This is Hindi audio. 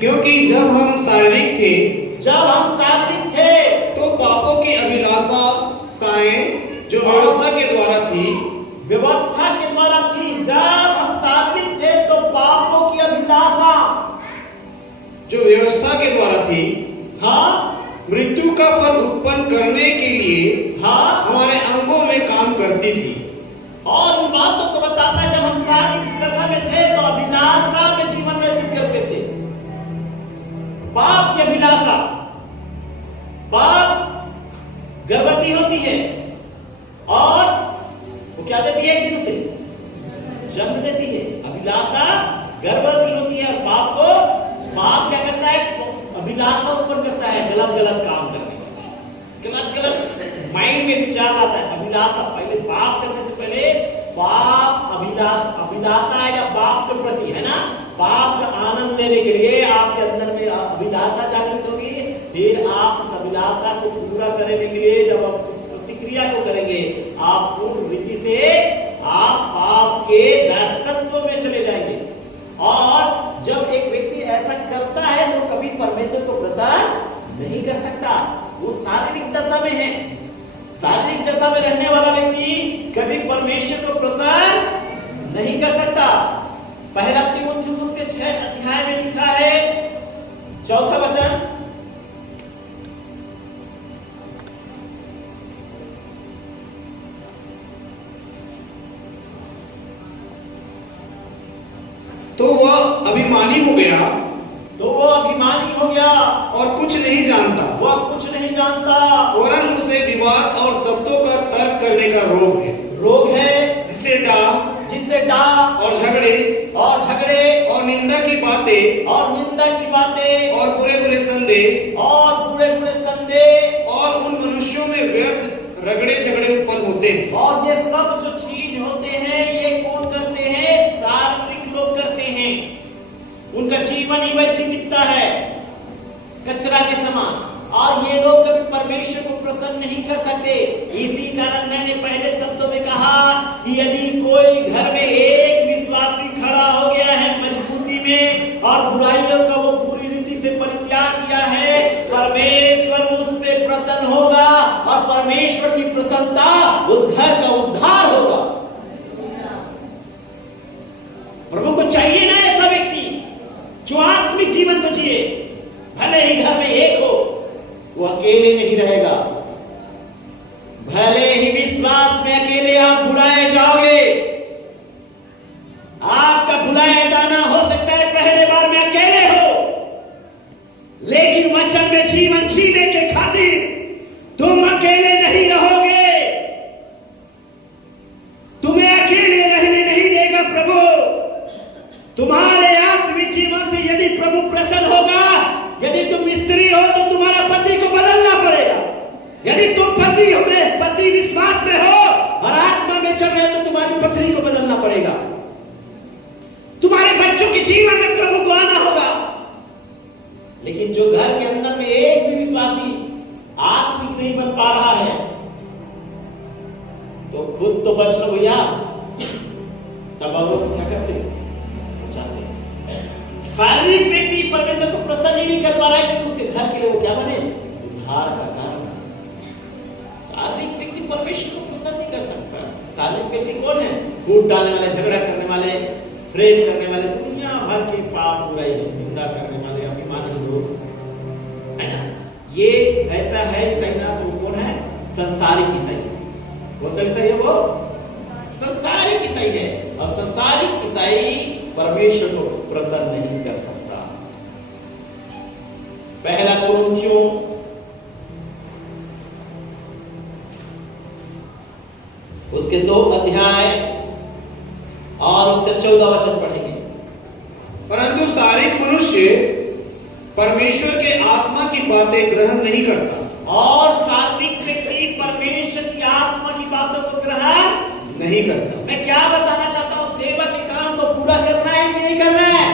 क्योंकि जब हम शारीरिक थे तो पापों की अभिलाषाएं जो व्यवस्था के द्वारा थी, जब हम शारीरिक थे तो पापों की अभिलाषा जो व्यवस्था के द्वारा थी, हाँ मृत्यु का फल उत्पन्न करने के लिए हाँ हमारे अंगों में काम करती थी। और उन बातों को बताता है, जब हम शारीरिक दशा में थे तो अभिलाषा में जीवन व्यतीत करते थे। पाप की अभिलाषा, पाप गर्भवती होती है और वो क्या देती है? एक दिन से जन्म देती है। अभिलाषा गर्भवती होती है और पाप क्या करता है? अभिलाषा उत्पन्न करता है गलत काम करने का, गलत माइंड में विचार आता है। अभिलाषा पहले पाप करने से पहले पाप अभिलाषा आएगा पाप के प्रति, है ना? पाप का आनंद लेने के लिए आपके अंदर में अभिलाषा जागृत होगी, फिर आप उस अभिलाषा को पूरा करने के लिए जब आप उस प्रतिक्रिया को करेंगे, आप पूर्ण रीति से आप पाप के दासत्व में चले जाएंगे। और जब एक व्यक्ति ऐसा करता है तो कभी परमेश्वर को प्रसन्न नहीं कर सकता। वो शारीरिक दशा में है। शारीरिक दशा में रहने वाला व्यक्ति कभी परमेश्वर को प्रसन्न नहीं कर सकता। पहला तीमुथियुस उसके 6 अध्याय में लिखा है, 4था वचन, तो वह अभिमानी हो गया और कुछ नहीं जानता, वरन उसे विवाद और शब्दों का तर्क करने का रोग है, जिससे डाह और झगड़े और निंदा की बातें और बुरे संदेह और उन मनुष्यों में व्यर्थ रगड़े झगड़े उत्पन्न होते हैं। और ये सब जो चीज होते हैं ये कौन करते हैं? शारीरिक लोग करते हैं। उनका जीवन ही वैसे दिखता है, कचरा के समान। और ये लोग कभी परमेश्वर को प्रसन्न नहीं कर सकते। इसी कारण मैंने पहले शब्दों में कहा कि यदि कोई घर में एक विश्वासी खड़ा हो गया है मजबूती में और बुराइयों का वो पूरी रीति से परित्याग किया है, परमेश्वर उससे प्रसन्न होगा और परमेश्वर की प्रसन्नता उस घर का उद्धार होगा। प्रभु को चाहिए ना ऐसा व्यक्ति जो आत्मिक जीवन को जिए। भले ही घर में एक हो, वो अकेले नहीं रहेगा। भले ही विश्वास में अकेले आप बुलाए जाओगे, आपका बुलाया जाना हो सकता है पहले बार में अकेले हो, लेकिन वचन में जीवन जीने के खातिर तुम अकेले नहीं रहोगे। तुम्हें अकेले रहने नहीं देगा प्रभु। तुम्हारे आत्मिक जीवन से यदि प्रभु प्रसन्न होगा, यदि तुम स्त्री हो तो तुम्हारा पति को बदलना पड़ेगा। यदि तुम पति विश्वास में हो और आत्मा में चल रहे हो तो तुम्हारी पत्नी को बदलना पड़ेगा। तुम्हारे बच्चों के जीवन में प्रभु को आना होगा। लेकिन जो घर के अंदर में एक भी विश्वासी आत्मिक नहीं बन पा रहा है तो खुद तो बच लो भैया। तब लोग क्या करते हैं? शारीरिक व्यक्ति परमेश्वर को प्रसन्न ही नहीं कर पा रहा है कि उसके घर के लिए वो क्या बने? उद्धार का कारण। शारीरिक व्यक्ति परमेश्वर को प्रसन्न नहीं कर सकता। शारीरिक व्यक्ति कौन है? फूट डालने वाले, झगड़ा करने वाले, प्रेम करने वाले, दुनिया भर के पाप बुराई निंदा करने वाले अभिमानी लोग, है ना? ये ऐसा है ईसाई ना, तो कौन है? संसारिक ईसाई। कौन सा ईसाई है? वो संसारिक ईसाई है। और संसारिक ईसाई परमेश्वर को प्रसन्न नहीं कर सकता। पहला कुरिन्थियों उसके 2 अध्याय और उसका 14 वचन पढ़ेंगे। परंतु शारीरिक मनुष्य परमेश्वर के आत्मा की बातें ग्रहण नहीं करता। और शारीरिक व्यक्ति परमेश्वर की आत्मा की बातों को ग्रहण नहीं करता। मैं क्या बताना चाहता हूं? सेवा के काम तो पूरा करना है कि नहीं करना है?